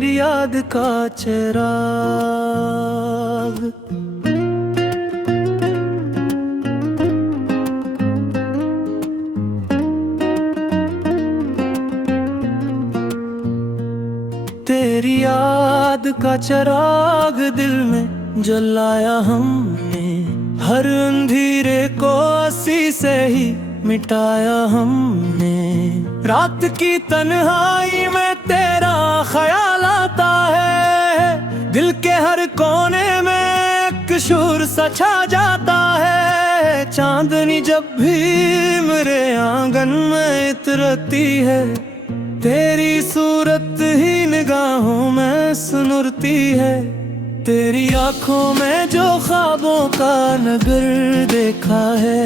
तेरी याद का चिराग। तेरी याद का चिराग दिल में जलाया हमने, हर अंधेरे को आसी से ही मिटाया हमने। रात की तन्हाई में तेरा ख्याल आता है, दिल के हर कोने में एक शूर सा छा जाता है। चांदनी जब भी मेरे आंगन में इतरती है, तेरी सूरत ही निगाहों में सुनुरती है। तेरी आंखों में जो ख्वाबों का नगर देखा है,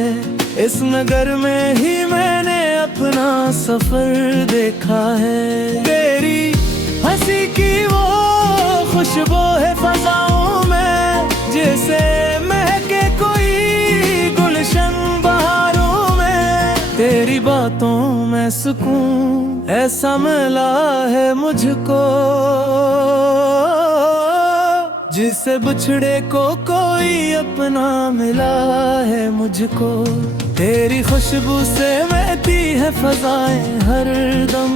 इस नगर में ही मैंने अपना सफर देखा है। तेरी हंसी की वो खुशबू है फज़ाओं में, जैसे महके कोई गुलशन बहारों में। तेरी बातों में सुकून ऐसा मिला है मुझको, जिससे बिछड़े को कोई अपना मिला है मुझको। तेरी खुशबू से महकती है फज़ाएं हर दम,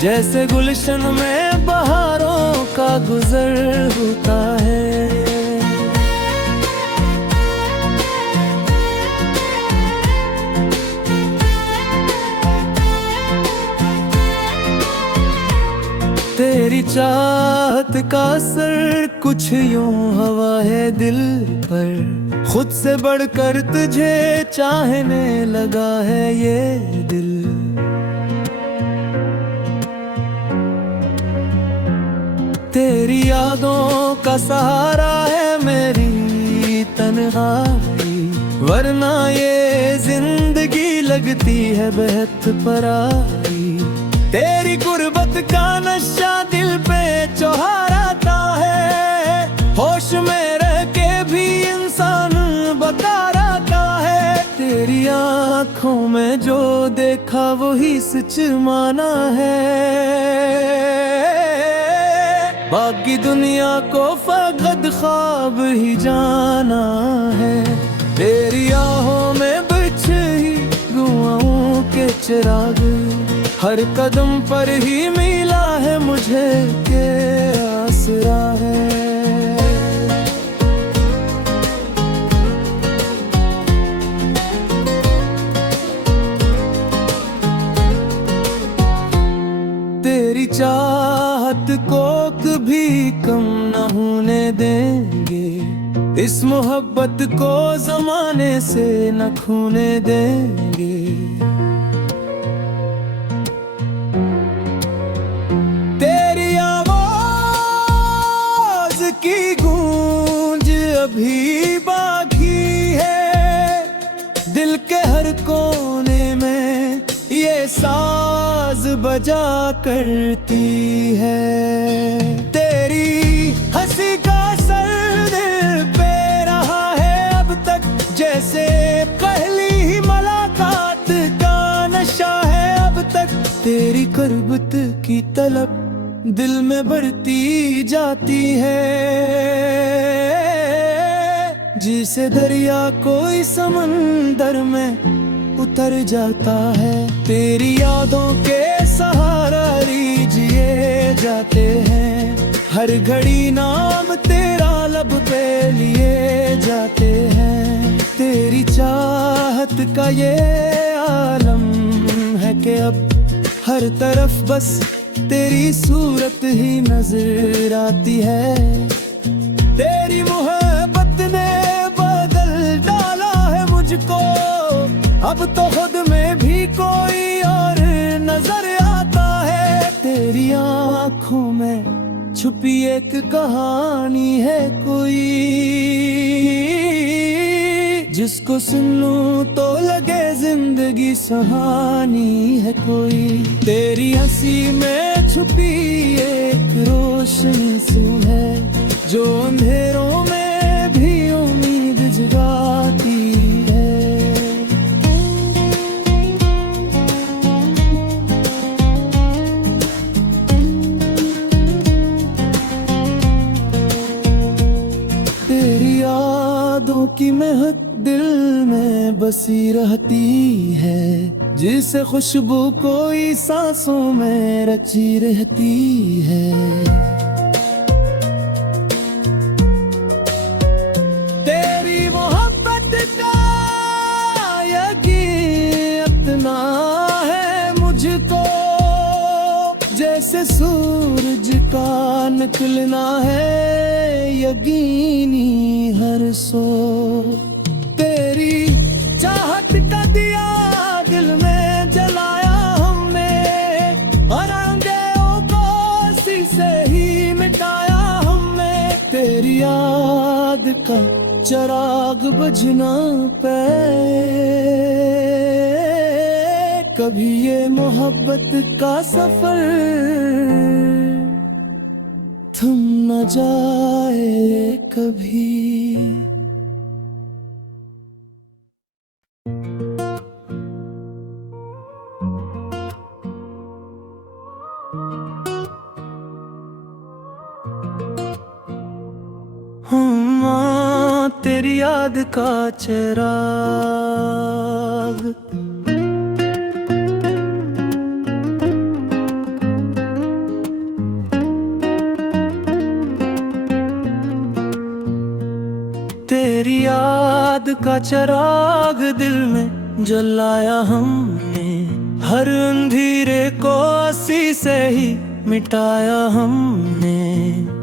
जैसे गुलशन में बहारों का गुजर होता है। तेरी चाहत का असर कुछ यूं हवा है दिल पर, खुद से बढ़कर तुझे चाहने लगा है ये दिल। तेरी यादों का सहारा है मेरी तन्हाई, वरना ये जिंदगी लगती है बेहद पराई। तेरी गुर्बत का नशा दिल पे चौहार आता है, होश में रह के भी इंसान बेकार आता है। तेरी आँखों में जो देखा वही सच माना है, बाकी दुनिया को फकत ख्वाब ही जाना है। तेरी आहों में बिछी धुआओं के चिराग, हर कदम पर ही मिला है मुझे के आसरा है। तेरी चाहत को कभी कम न होने देंगे, इस मोहब्बत को ज़माने से न खोने देंगे। की गूंज अभी बाकी है, दिल के हर कोने में ये साज बजा करती है। तेरी हंसी का असर दिल पे रहा है अब तक, जैसे पहली ही मुलाकात का नशा है अब तक। तेरी कुर्बत की तलब दिल में बढ़ती जाती है, जिसे दरिया कोई समंदर में उतर जाता है। तेरी यादों के सहारा जिए जाते हैं, हर घड़ी नाम तेरा लब पे लिए जाते हैं। तेरी चाहत का ये आलम है कि अब हर तरफ बस तेरी सूरत ही नजर आती है। तेरी मोहब्बत ने बदल डाला है मुझको, अब तो खुद में भी कोई और नजर आता है। तेरी आँखों में छुपी एक कहानी है कोई, जिसको सुन लूं तो लगे जिंदगी सुहानी है कोई। तेरी हंसी में छुपी एक रोशनी सी है, जो अंधेरों में भी उम्मीद जगाती है। की महक दिल में बसी रहती है, जिसे खुशबू कोई सांसों में रची रहती है। तेरी मोहब्बत का यकीन इतना है मुझको, जैसे सूरज का निकलना है यकीनी हर सो। तेरी चाहत का दिया दिल में जलाया हमने, अरंगों को उसी से ही मिटाया हमने। तेरी याद का चिराग बुझना पे कभी ये मोहब्बत का सफर थम न जाए कभी। तेरी याद का चिराग तेरी याद का चिराग दिल में जलाया हमने, हर अंधेरे को आसी से ही मिटाया हमने।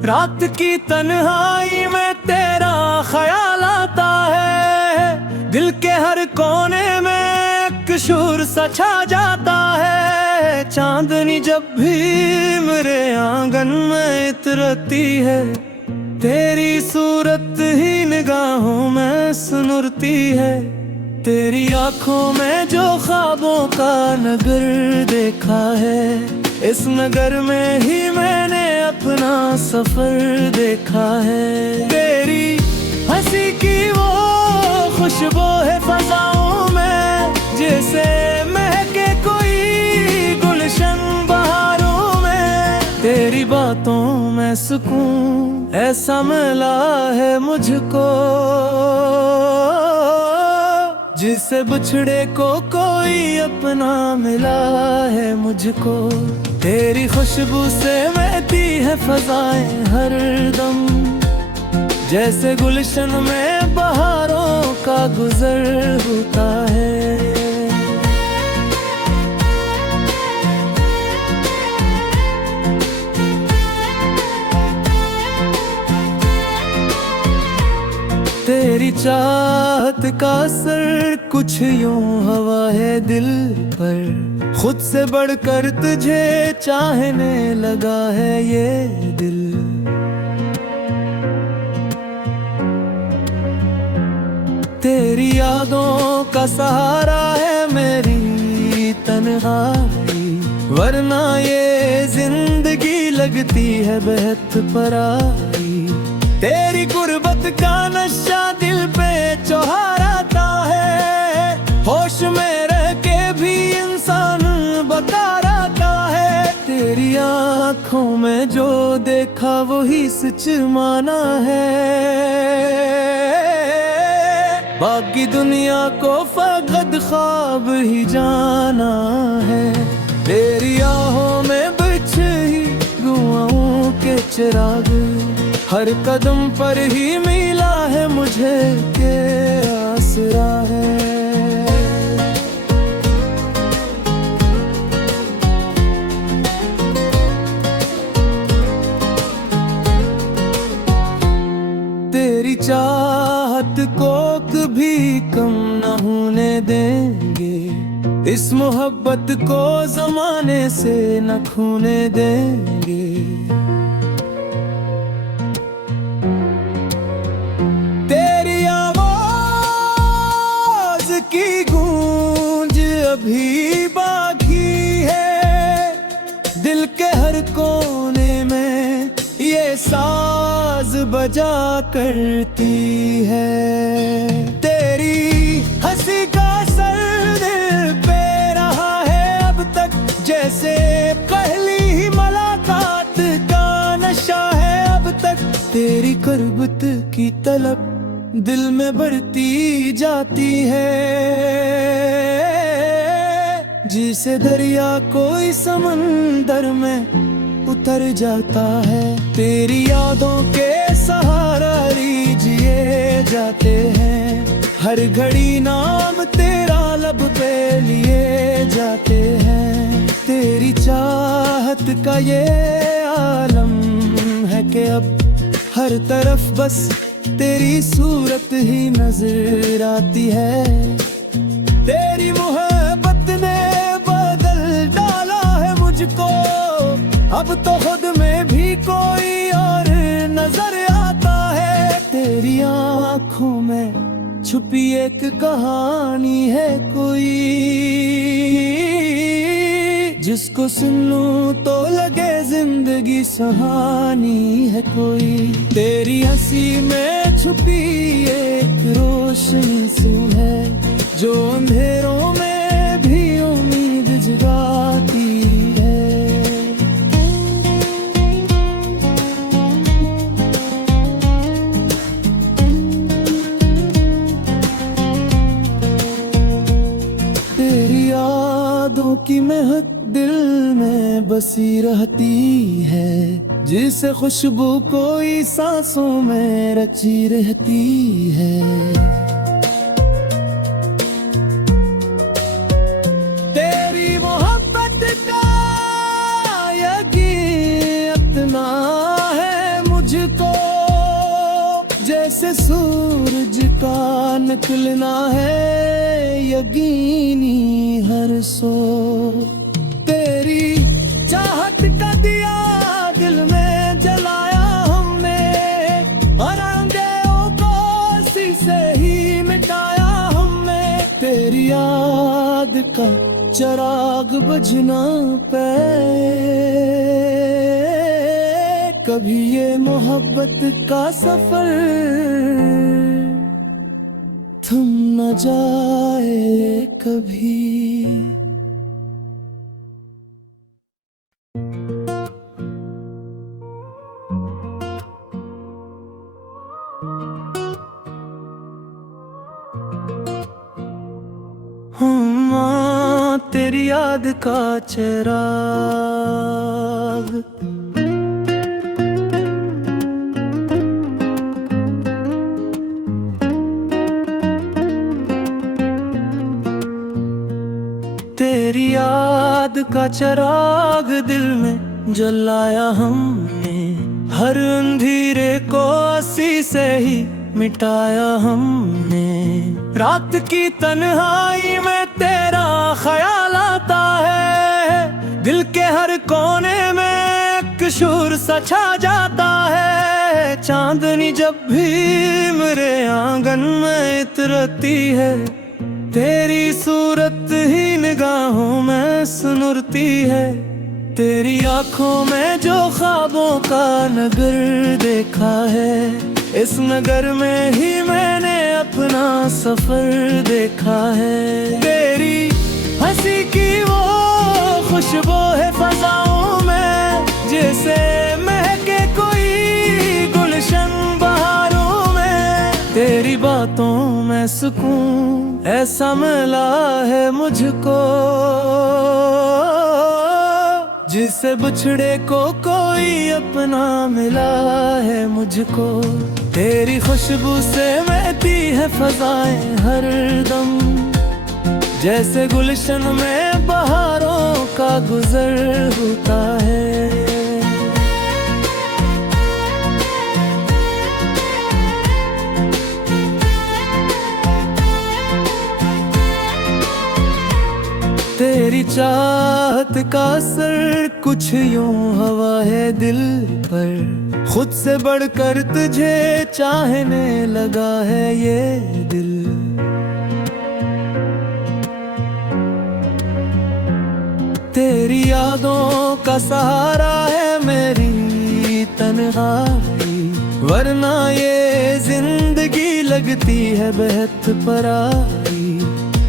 रात की तन्हाई में तेरा ख्याल आता है, दिल के हर कोने में एक शूर सा छा जाता है। चांदनी जब भी मेरे आंगन में इतरती है, तेरी सूरत ही निगाहों में सुनुरती है। तेरी आंखों में जो ख्वाबों का नगर देखा है, इस नगर में ही मैंने अपना सफर देखा है। तेरी हंसी की वो खुशबू है फज़ाओं में, जैसे महके कोई गुलशन बहारों में। तेरी बातों में सुकून ऐसा मिला है मुझको, जिससे बिछड़े को कोई अपना मिला है मुझको। तेरी खुशबू से महकती है फज़ाएं हर दम, जैसे गुलशन में बहारों का गुजर होता है। तेरी चाहत का असर कुछ यूं हवा है दिल पर, खुद से बढ़कर तुझे चाहने लगा है ये दिल। तेरी यादों का सहारा है मेरी तन्हाई, वरना ये जिंदगी लगती है बेहद पराई। तेरी गुर्बत का नशा दिल पे चौहार आता है, होश में रह के भी इंसान बेकार आता है। तेरी आँखों में जो देखा वही सच माना है, बाकी दुनिया को फकत ख्वाब ही जाना है। तेरी आहों में बिछे ही धुआओं के चिराग, हर कदम पर ही मिला है मुझे के आसरा है। तेरी चाहत को कभी कम न होने देंगे, इस मोहब्बत को ज़माने से न खोने देंगे। की गूंज अभी बाकी है, दिल के हर कोने में ये साज बजा करती है। तेरी हंसी का असर दिल पे रहा है अब तक, जैसे पहली ही मुलाकात का नशा है अब तक। तेरी कुर्बत की तलब दिल में बढ़ती जाती है। जिसे दरिया कोई समंदर में उतर जाता है। तेरी यादों के सहारा लीजिए जाते हैं। हर घड़ी नाम तेरा लब पे लिए जाते हैं। तेरी चाहत का ये आलम है कि अब हर तरफ बस तेरी सूरत ही नजर आती है। तेरी मोहब्बत ने बदल डाला है मुझको। अब तो खुद में भी कोई और नजर आता है। तेरी आँखों में छुपी एक कहानी है कोई, जिसको सुन लूं तो लगे जिंदगी सुहानी है कोई। तेरी हंसी में छुपी एक रोशनी सी है, जो अंधेरों में भी उम्मीद जगाती है। तेरी यादों की महक दिल में बसी रहती है, जिसे खुशबू कोई सांसों में रची रहती है। तेरी मोहब्बत का यकीन इतना है मुझको, जैसे सूरज का निकलना है यकीनी हर सो। तेरी चाहत का दिया दिल में जलाया हमने, और अंधेरों को उसी से ही मिटाया हमने। तेरी याद का चिराग बुझना पे कभी ये मोहब्बत का सफर थम न जाए कभी। तेरी याद का चिराग तेरी याद का चिराग दिल में जलाया हमने, हर अंधेरे को आसी से ही मिटाया हमने। रात की तन्हाई में तेरा ख्याल आता है, दिल के हर कोने में एक शूर सा छा जाता है। चांदनी जब भी मेरे आंगन में इतरती है, तेरी सूरत ही निगाहों में सुनुरती है। तेरी आँखों में जो ख्वाबों का नगर देखा है, इस नगर में ही मैंने अपना सफर देखा है। तेरी हंसी की वो खुशबू है फज़ाओं में, जैसे महके कोई गुलशन बहारों में। तेरी बातों में सुकून ऐसा मिला है मुझको, जिससे बिछड़े को कोई अपना मिला है मुझको। तेरी खुशबू से महती है फज़ाएं हर दम, जैसे गुलशन में बहारों का गुजर होता है। तेरी चाहत का असर कुछ यूं हवा है दिल पर, खुद से बढ़कर तुझे चाहने लगा है ये दिल। तेरी यादों का सहारा है मेरी तन्हाई, वरना ये जिंदगी लगती है बेहद पराई।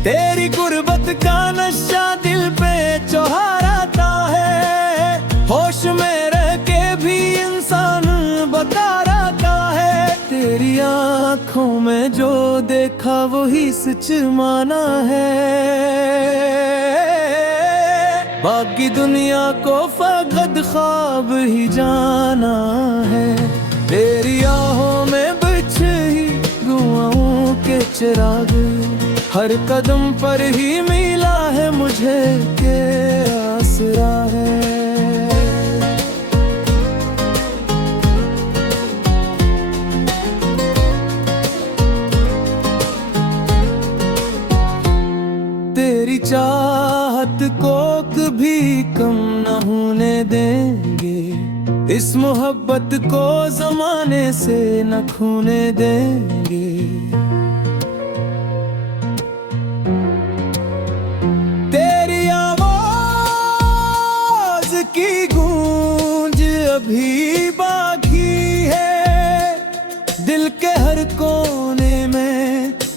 तेरी गुर्बत का नशा दिल पे चौहार आता है, होश में रह के भी इंसान बेकार आता है। तेरी आँखों में जो देखा वही सच माना है, बाकी दुनिया को फकत ख्वाब ही जाना है। तेरी आहों में बिछे ही धुआओं के चिराग, हर कदम पर ही मिला है मुझे के आसरा है। तेरी चाहत को कभी कम न होने देंगे, इस मोहब्बत को ज़माने से न खोने देंगे। तेरी आवाज़ की गूंज अभी बाकी है, दिल के हर कोने में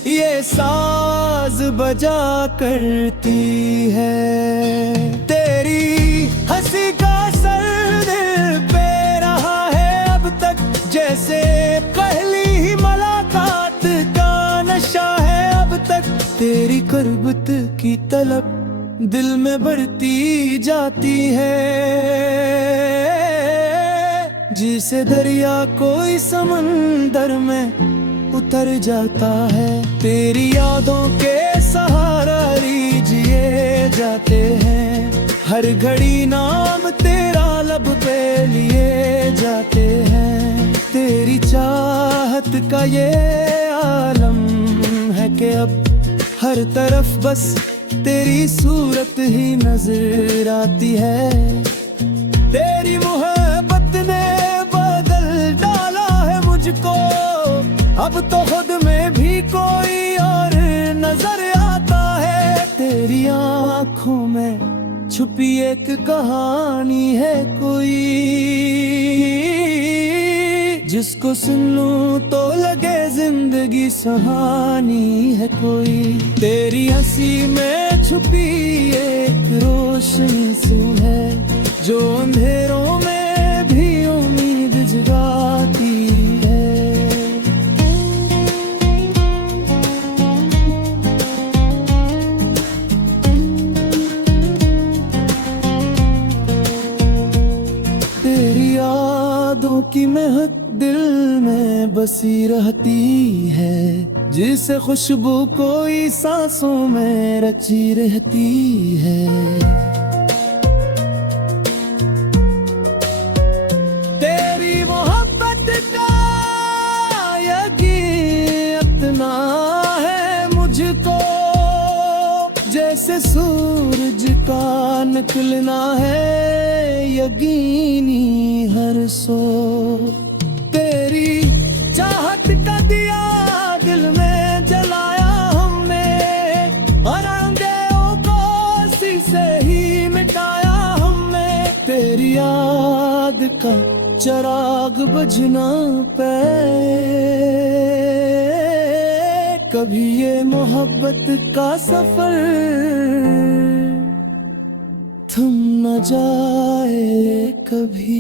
ये साज बजा करती है। तेरी हंसी का असर दिल पे रहा है अब तक, जैसे पहली ही मुलाकात का नशा है अब तक। तेरी कुर्बत की तलब दिल में बढ़ती जाती है, जिसे दरिया कोई समंदर में उतर जाता है। तेरी यादों के सहारा लीजिए जाते हैं, हर घड़ी नाम तेरा लब पे लिए जाते हैं। तेरी चाहत का ये आलम है कि अब हर तरफ बस तेरी सूरत ही नजर आती है। तेरी मोहब्बत ने बदल डाला है मुझको, अब तो खुद में भी कोई और नजर आता है। तेरी आँखों में छुपी एक कहानी है कोई, जिसको सुन लूं तो लगे जिंदगी सुहानी है कोई। तेरी हंसी में छुपी एक रोशनी सी है, जो अंधेरों में भी उम्मीद जगाती है। तेरी यादों की महक दिल में बसी रहती है, जिसे खुशबू कोई सांसों में रची रहती है। तेरी मोहब्बत का यकीन इतना है मुझको, जैसे सूरज का निकलना है यकीनी हर सो। तेरी चाहत का दिया दिल में जलाया हमने, और अंधेरों को उसी से ही मिटाया हमने। तेरी याद का चिराग बुझना पे कभी ये मोहब्बत का सफर थम न जाए कभी।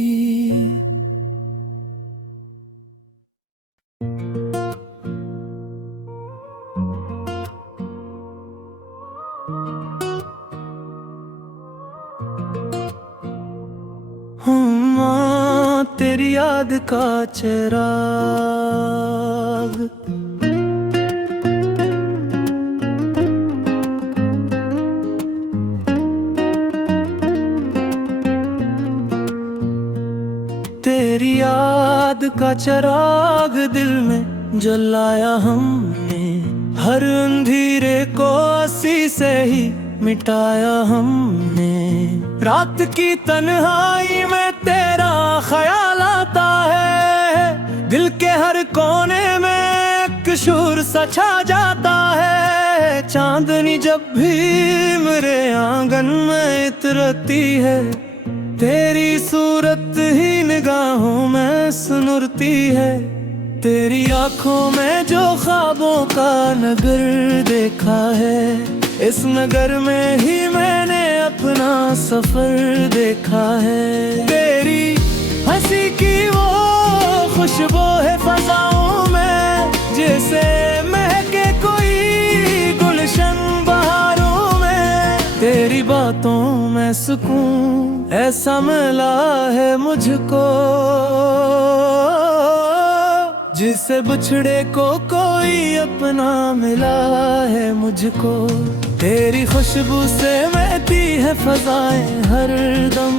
तेरी याद का चिराग तेरी याद का चिराग दिल में जलाया हमने, हर अंधेरे को आसी से ही मिटाया हमने। रात की तन्हाई में तेरा ख्याल आता है, दिल के हर कोने में एक शूर सा छा जाता है। चांदनी जब भी मेरे आंगन में इतरती है, तेरी सूरत ही निगाहों में सुनुरती है। तेरी आँखों में जो ख्वाबों का नगर देखा है, इस नगर में ही मैंने अपना सफर देखा है। तेरी हंसी की वो खुशबू है फज़ाओं में, जैसे महके कोई गुलशन बहारों में। तेरी बातों में सुकून ऐसा मिला है मुझको, जिससे बिछड़े को कोई अपना मिला है मुझको। तेरी खुशबू से महकती है फजाएं हर दम,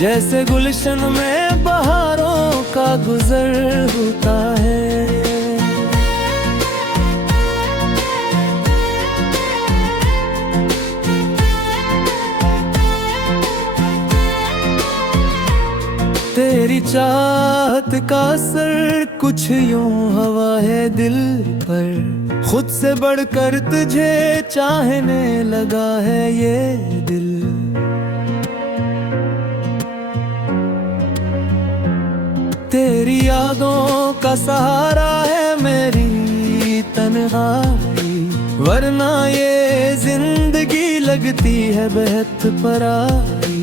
जैसे गुलशन में बहारों का गुजर होता है। तेरी चाहत का असर कुछ यूं हवा है दिल पर, खुद से बढ़कर तुझे चाहने लगा है ये दिल। तेरी यादों का सहारा है मेरी तन्हाई, वरना ये जिंदगी लगती है बेहद पराई।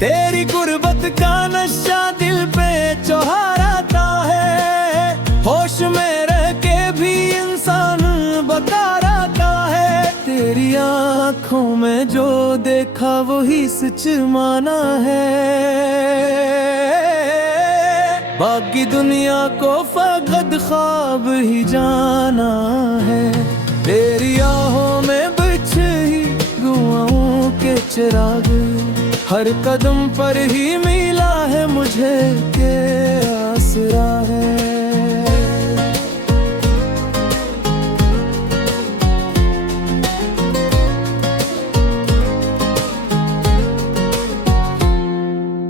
तेरी गुर्बत का नशा दिल पे चौहार आता है, होश में रह के भी इंसान बेकार आता है। तेरी आँखों में जो देखा वही सच माना है, बाकी दुनिया को फकत ख्वाब ही जाना है। तेरी आहों में बिछी धुआओं के चिराग, हर कदम पर ही मिला है मुझे के आसरा है।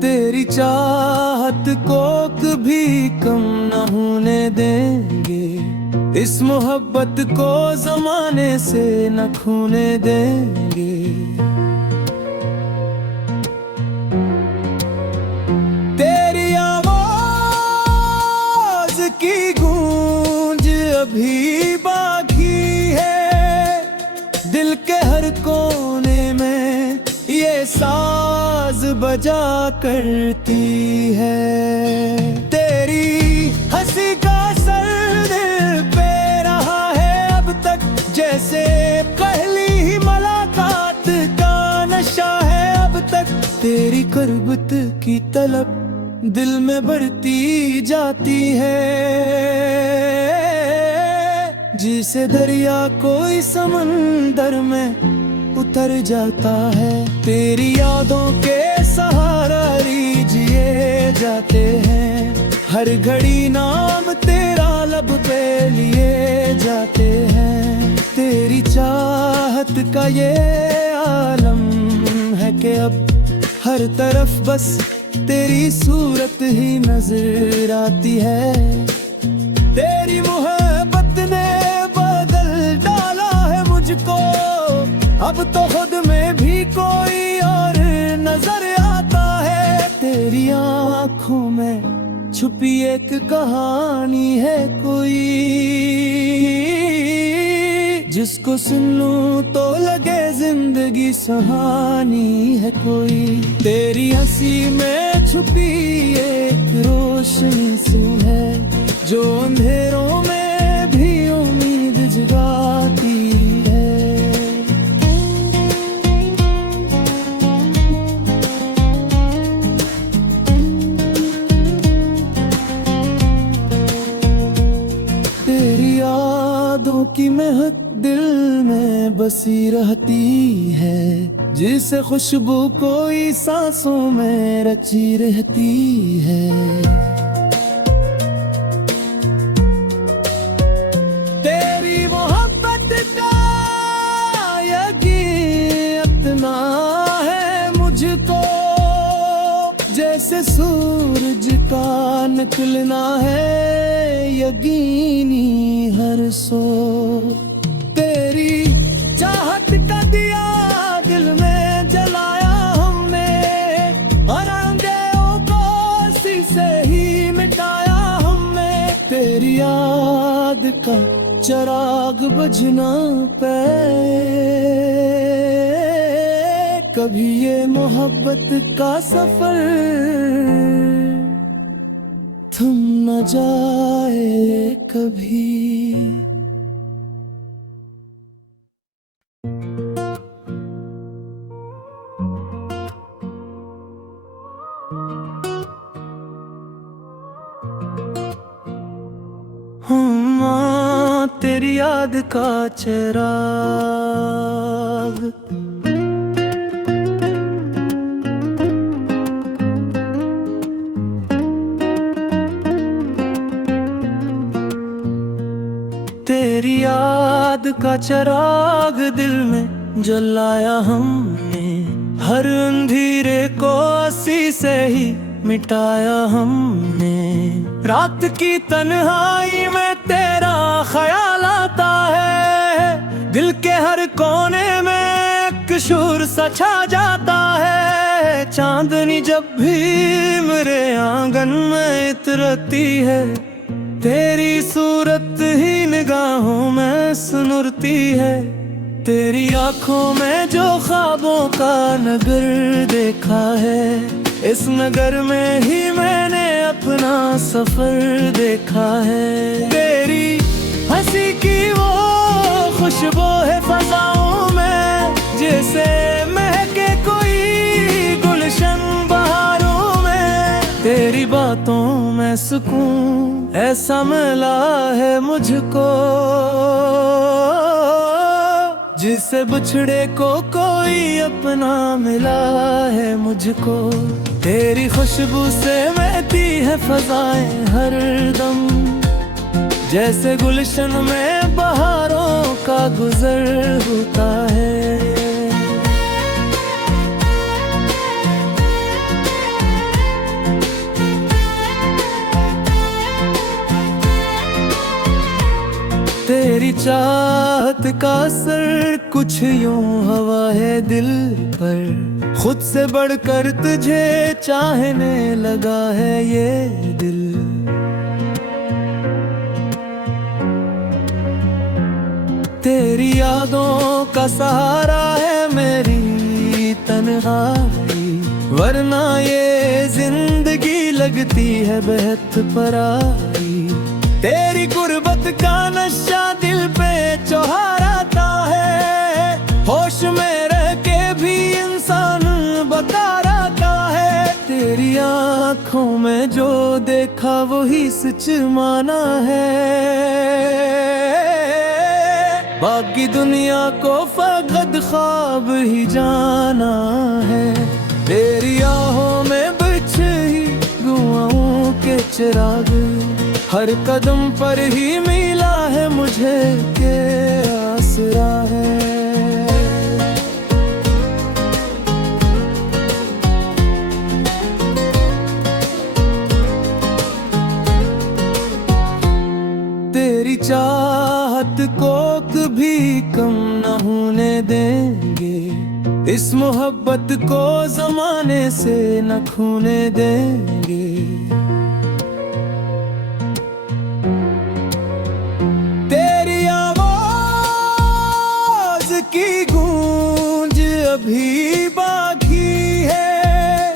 तेरी चाहत को कभी कम न होने देंगे, इस मोहब्बत को जमाने से न खोने देंगे। की गूंज अभी बाकी है, दिल के हर कोने में ये साज बजा करती है। तेरी हंसी का असर दिल पे रहा है अब तक, जैसे पहली ही मुलाकात का नशा है अब तक। तेरी कुर्बत की तलब दिल में बढ़ती जाती है, जिसे दरिया कोई समंदर में उतर जाता है। तेरी यादों के सहारा जिए जाते हैं, हर घड़ी नाम तेरा लब पे लिए जाते हैं। तेरी चाहत का ये आलम है कि अब हर तरफ बस तेरी सूरत ही नजर आती है। तेरी मोहब्बत ने बदल डाला है मुझको, अब तो खुद में भी कोई और नजर आता है। तेरी आँखों में छुपी एक कहानी है कोई, जिसको सुन लूं तो लगे जिंदगी सुहानी है कोई। तेरी हंसी में छुपी एक रोशनी सी है, जो अंधेरों में भी उम्मीद जगाती है। तेरी यादों की महक दिल में बसी रहती है, जिसे खुशबू कोई सांसों में रची रहती है। तेरी मोहब्बत का यकीन इतना है मुझको, जैसे सूरज का निकलना है यकीनी हर सो। तेरी चाहत का दिया दिल में जलाया हमने, और अंधेरों को शीशे ही मिटाया हमने। तेरी याद का चिराग बुझना पे कभी ये मोहब्बत का सफर थम न जाए कभी। तेरी याद का चिराग तेरी याद का चिराग दिल में जलाया हमने, हर अंधेरे को आसी से ही मिटाया हमने। रात की तन्हाई में तेरा ख्याल आता है, दिल के हर कोने में एक शूर सा छा जाता है। चांदनी जब भी मेरे आंगन में इतरती है, तेरी सूरत ही निगाहों में सुनुरती है। तेरी आंखों में जो ख्वाबों का नगर देखा है, इस नगर में ही मैंने अपना सफर देखा है। तेरी हंसी की वो खुशबू है फज़ाओं में, जैसे महके कोई गुलशन बहारों में। तेरी बातों में सुकून ऐसा मिला है मुझको, जिससे बिछड़े को कोई अपना मिला है मुझको। तेरी खुशबू से महकती है फज़ाएं हर दम, जैसे गुलशन में बहारों का गुजर होता है। तेरी चाहत का असर कुछ यूं हवा है दिल पर, खुद से बढ़कर तुझे चाहने लगा है ये दिल। तेरी यादों का सहारा है मेरी तन्हाई, वरना ये जिंदगी लगती है बेहद पराई। तेरी गुर्बत का नशा दिल पे चौहार आता है, होश में रह के भी इंसान बेकार आता है। तेरी आँखों में जो देखा वही सच माना है, बाकी दुनिया को फकत ख्वाब ही जाना है। तेरी आहों में बिछी धुआओं के चिराग, हर कदम पर ही मिला है मुझे के आसरा है। तेरी चाहत को कभी कम न होने देंगे, इस मोहब्बत को ज़माने से न खोने देंगे। की गूंज अभी बाकी है,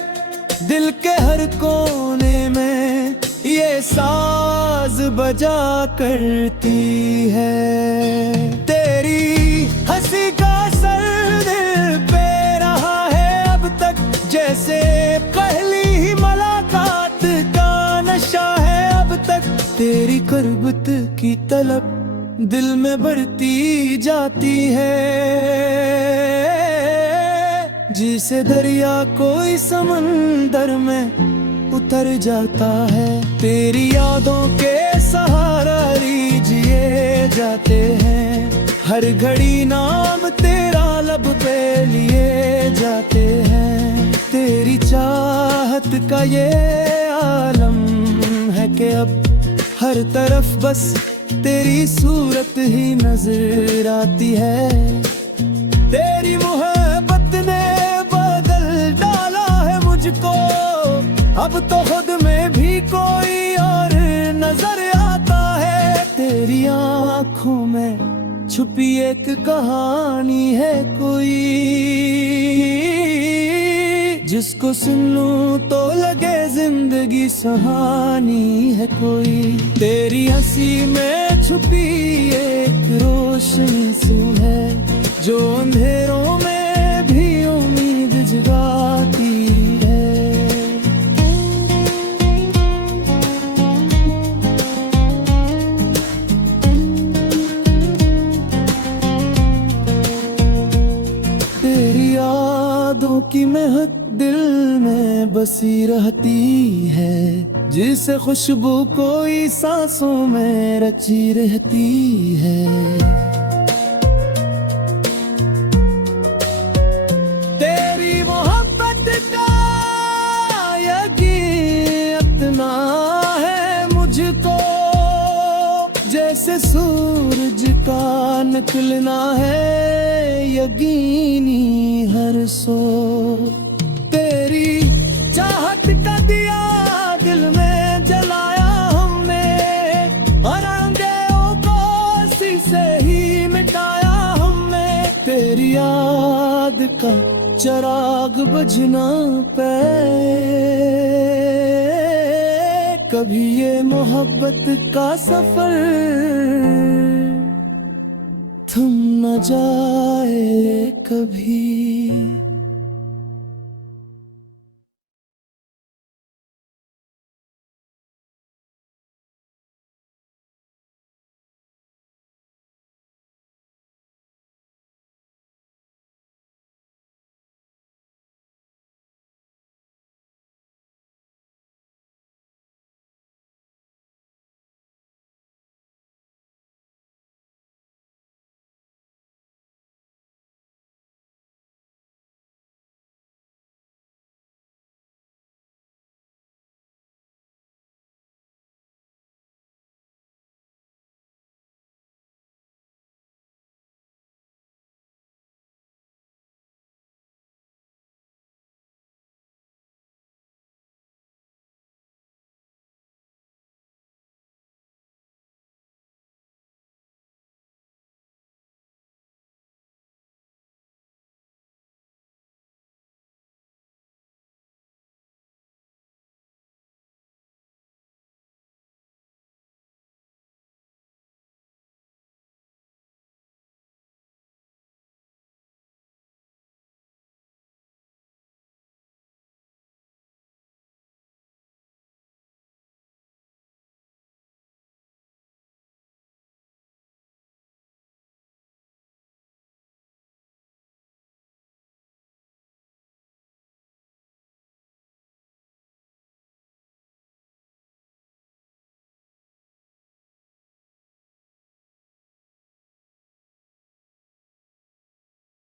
दिल के हर कोने में ये साज बजा करती है। तेरी हंसी का असर दिल पे रहा है अब तक, जैसे पहली ही मुलाकात का नशा है अब तक। तेरी कुर्बत की तलब दिल में बढ़ती जाती है, जिसे दरिया कोई समंदर में उतर जाता है। तेरी यादों के सहारा जिए जाते हैं, हर घड़ी नाम तेरा लब पे लिए जाते हैं। तेरी चाहत का ये आलम है कि अब हर तरफ बस तेरी सूरत ही नजर आती है। तेरी मोहब्बत ने बदल डाला है मुझको, अब तो खुद में भी कोई और नजर आता है। तेरी आँखों में छुपी एक कहानी है कोई, जिसको सुन लूं तो लगे जिंदगी सुहानी है कोई। तेरी हंसी में छुपी एक रोशनी सी है, जो अंधेरों में भी उम्मीद जगाती है। तेरी यादों की महक दिल में बसी रहती है, जिसे खुशबू कोई सांसों में रची रहती है। तेरी मोहब्बत का यकीन इतना है मुझको, जैसे सूरज का निकलना है यकीनी हर सो। तेरी चाहत का दिया दिल में जलाया हमने, अरंगों को शीशे ही मिटाया हमने। तेरी याद का चिराग बुझना पे कभी ये मोहब्बत का सफर थम न जाए कभी।